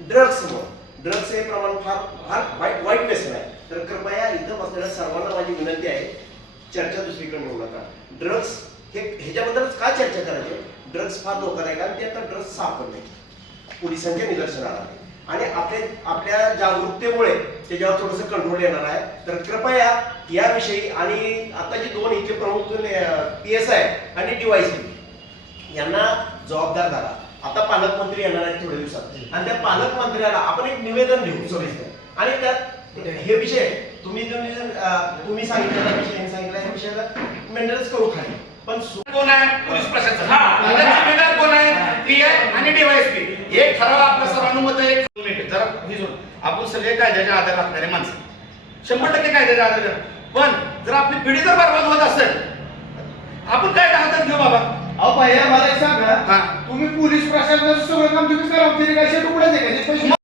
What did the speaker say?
ड्रग्समुळे drugs हे प्रमाण फार फार वाईट वाईट व्यसन आहे तर कृपया इथं बसलेल्या सर्वांना माझी विनंती आहे चर्चा दुसरीकडे नेऊ नका ड्रग्स हे ह्याच्याबद्दलच का चर्चा करायची ड्रग्स फार धोकादायक आहे कारण ते आता ड्रग्स सापडले पोलिसांच्या निदर्शनाला आले आणि आपल्या आपल्या जागरूकतेमुळे त्याच्यावर थोडंसं कंट्रोल येणार आहे तर कृपया याविषयी आणि आता जे दोन इथे प्रमुख पी एस आय आणि डीवायसी यांना जबाबदार धरा आता पालकमंत्री येणार आहेत थोड्या दिवसात. आणि त्या पालकमंत्र्याला आपण एक निवेदन देऊ. सविस्तर आणि त्यात हे विषय तुम्ही तुम्ही सांगितलेला विषय सांगितला ह्या विषयाला मेंटेनन्स करू खाली. पण कोण आहे? पोलीस प्रशासन. हा जिम्मेदार कोण आहे? आणि डीवायएसपी एक ठराव आपलं सर्वानुमत एक मिनिट. जरा हे जोड. आपण सगळे कायद्याच्या आधार राखणारे माणसं. शंभर टक्के कायद्याच्या आधार. पण जर आपली पिढी जर बरबाद होत असेल आपण काय हातात घेऊ बाबा? अहो भैया मला एक सांगा. हा. तुम्ही पोलीस प्रशासनाचं सगळं काम तुम्ही करा तरी काय शेट उघडायचे